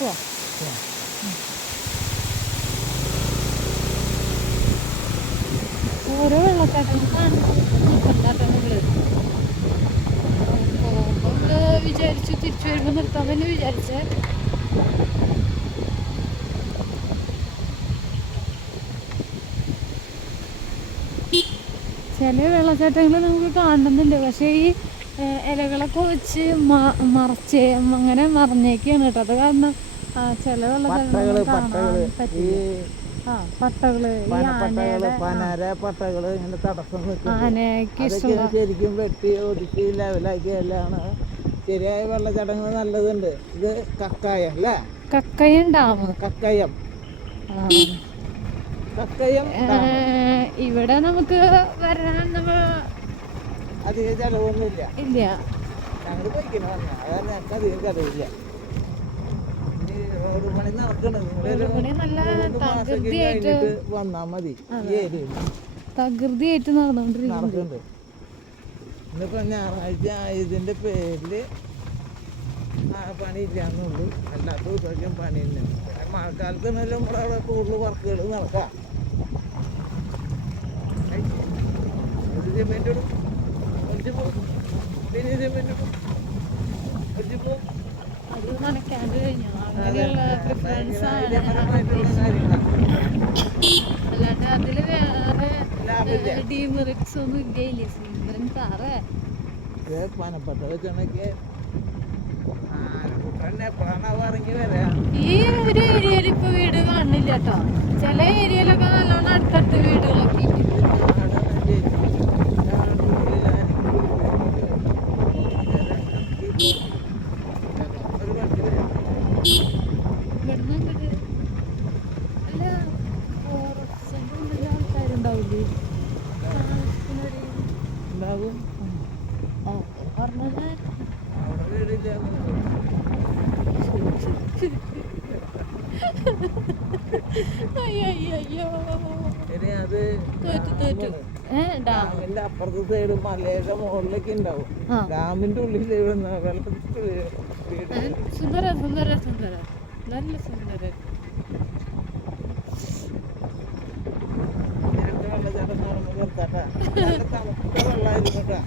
പോവാം. ഓരോ വെള്ളച്ചാട്ടങ്ങൾ പോകുമ്പോൾ വിചാരിച്ചു തിരിച്ചു വരുമ്പോൾ നിർത്താൻ തന്നെ വിചാരിച്ചേ. ചില വെള്ളച്ചാട്ടങ്ങൾ നമുക്ക് കാണുന്നുണ്ട്, പക്ഷേ ഈ ഇലകളൊക്കെ വെച്ച് മറച്ചേ അങ്ങനെ മറഞ്ഞേക്കാണ് കേട്ടോ. അത് കാരണം ചില വെള്ളച്ചാട്ടങ്ങൾ കാണാൻ പറ്റില്ല. പട്ടകള് പട്ടകള് ഇങ്ങനെ തടസ്സം നിൽക്കും. ശരിക്കും വെട്ടി ഒതുക്കി ലെവലാക്കിയല്ലാണ് ശരിയായ വെള്ളച്ചാട്ടങ്ങൾ നല്ലതുണ്ട്. ഇത് കക്കായം അല്ലേ? കക്കയം ഡാം. കക്കയം ഇവിടെ നമുക്ക് വരാൻ അധികം ചെലവൊന്നുമില്ല. ഇല്ല, ഞങ്ങൾ പോയിക്കണ പറഞ്ഞ അതാണ് ഞങ്ങൾക്ക് അധികം ചെലവില്ല. റോഡ് പണി നടക്കണത് വന്നാ മതി. തകൃതിയായിട്ട് നടന്നുകൊണ്ടിരിക്കുന്നുണ്ട്. ഇന്നിപ്പോ ഞായറാഴ്ച ഇതിന്റെ പേരില് പണി ഇല്ലാന്നുള്ളൂ. അല്ലാത്ത ദിവസമൊക്കെയും പണി തന്നെ. മഴക്കാലത്താണെങ്കിലും നമ്മുടെ അവിടെ കൂടുതൽ വർക്കുകൾ നടക്കാം. സിമെന്റ് ഇടും, ഒഴിച്ചു പോകും, പിന്നെ സിമെന്റ് ഇടും, ഒഴിച്ചു പോകും. അല്ലാണ്ട് അതില് വേറെ ഡീമെറിറ്റ്സ് ഒന്നും ഇല്ലേ? സാറേ പനപ്പട്ട വെച്ചോണ്ടൊക്കെ എപ്പോഴാണ് വരാ? ഈ ഒരു ഏരിയയിൽ ഇപ്പൊ വീട് കാണില്ല കേട്ടോ. ചില ഏരിയയിലൊക്കെ നല്ലോണം അടുത്തടുത്ത് വീടുകളൊക്കെ ആൾക്കാരുണ്ടാവില്ലേ? ഉണ്ടാവും. പറഞ്ഞത് ഡാമിന്റെ അപ്പുറത്തെ സൈഡ് മലയുടെ മുകളിലൊക്കെ ഉണ്ടാവും. ഡാമിന്റെ ഉള്ളിൽ സുന്ദര സുന്ദര സുന്ദര നല്ല സുന്ദര. വെള്ളച്ചാട്ടം കാണുമ്പോൾ നിർത്താട്ടാ. വെള്ളമായിരുന്നു കേട്ടാ.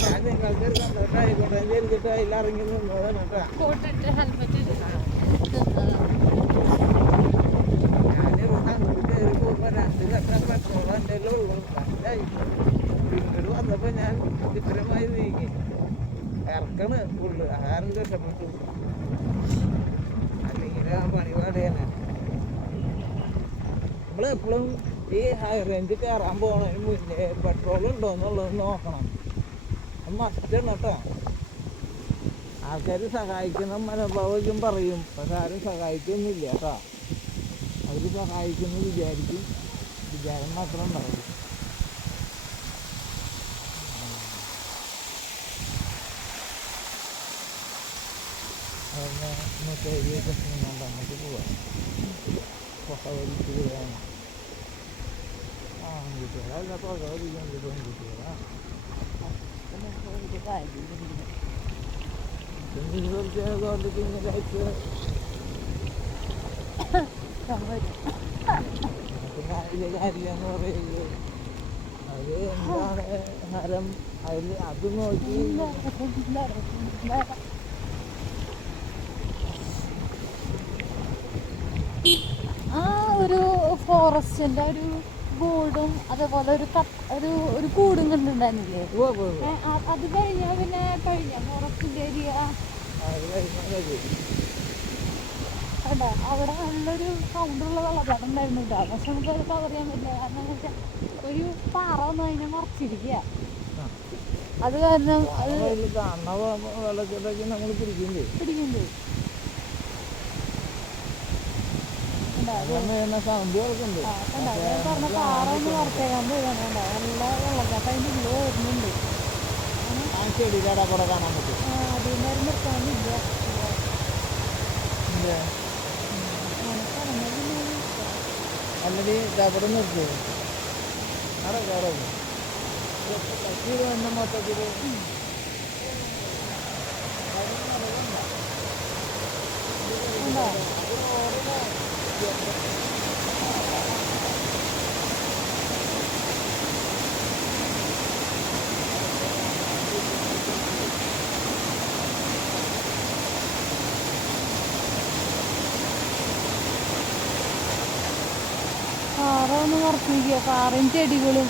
ഞാൻ നിങ്ങൾക്ക് ഒരു സന്തോഷമായിക്കോട്ടെ ജനിച്ചിട്ട് അതിലിറങ്ങി നിന്നോളാണ് കേട്ടാ. ഞാനിവിടെ അങ്ങോട്ട് കയറി പോകുമ്പോ 2 ഘട്ടം പെട്രോൾ എൻ്റെ ഉള്ളൂ. പിന്നീട് വന്നപ്പോ ഞാൻ ചിത്രമായി നീങ്ങി ഇറക്കണ് ഫുള്ള്. ആരും രക്ഷപ്പെട്ടു. അല്ലെങ്കിൽ ആ പണിപാട് തന്നെ. നമ്മളെപ്പോഴും ഈ ഹൈ റേഞ്ച് കയറാൻ പോണതിന് മുന്നേ പെട്രോൾ ഉണ്ടോ എന്നുള്ളത് നോക്കണം. മസ്റ്റാണ് കേട്ടോ. ആൾക്കാർ സഹായിക്കുന്ന മനോഭാവം പറയും, പക്ഷെ ആരും സഹായിക്കൊന്നുമില്ല കേട്ടോ. അവർ സഹായിക്കുന്നു വിചാരിക്കും, വിചാരം മാത്രം ഉണ്ടാവും. അതിനെ ഇന്നത്തെ ഏരിയ പ്രശ്നം കൊണ്ട് അങ്ങോട്ട് പോവാം. പുക വലിച്ച് പോകാൻ ആൺകുട്ടികളല്ല, പുക വലിക്കാൻ പെൺകുട്ടികളാ. കാര്യമെന്ന് പറയുന്നത് അത് എന്താണ് ഹരം. അതിൽ അത് നോക്കി ആ ഒരു ഫോറസ്റ്റിന്റെ ഒരു ബോർഡും അതേപോലെ ഒരു കൂടും കണ്ടിട്ടുണ്ടായിരുന്നില്ലേ? അത് കഴിഞ്ഞാൽ പിന്നെ ഫോറസ്റ്റിന്റെ ഏരിയ അവിടെ നല്ലൊരു സൗണ്ടുള്ള വെള്ളച്ചാട്ടം ഉണ്ടായിരുന്നു കേട്ടോ. പക്ഷെ നമുക്കത് കവർ ചെയ്യാൻ പറ്റില്ല. കാരണം എന്ന് വെച്ചാൽ ഒരു പാറ വന്ന് അതിനെ മറച്ചിരിക്കുക. അത് കാരണം അത് വെള്ളച്ചാട്ടം നമ്മൾ പിടിക്കുന്നത് സൗണ്ട് കേൾക്കുന്നുണ്ട്. പറഞ്ഞ പാറ ഒന്ന് മറച്ചേക്കാൻ പോയതാണ്. നല്ല വെള്ളച്ചാട്ടം അതിൻ്റെ ഉള്ളിൽ വരുന്നുണ്ട്. ചെടിയുടെ കൂടെ കാണാൻ പറ്റും. അതിൻ്റെ നിർത്താനില്ല. അല്ലെങ്കിൽ അവിടെ നിർത്തും. അവിടെ വന്ന മൊത്തത്തിൽ കണ്ടോ? കാറൊന്ന് മറച്ചിരിക്കുക, കാറും ചെടികളും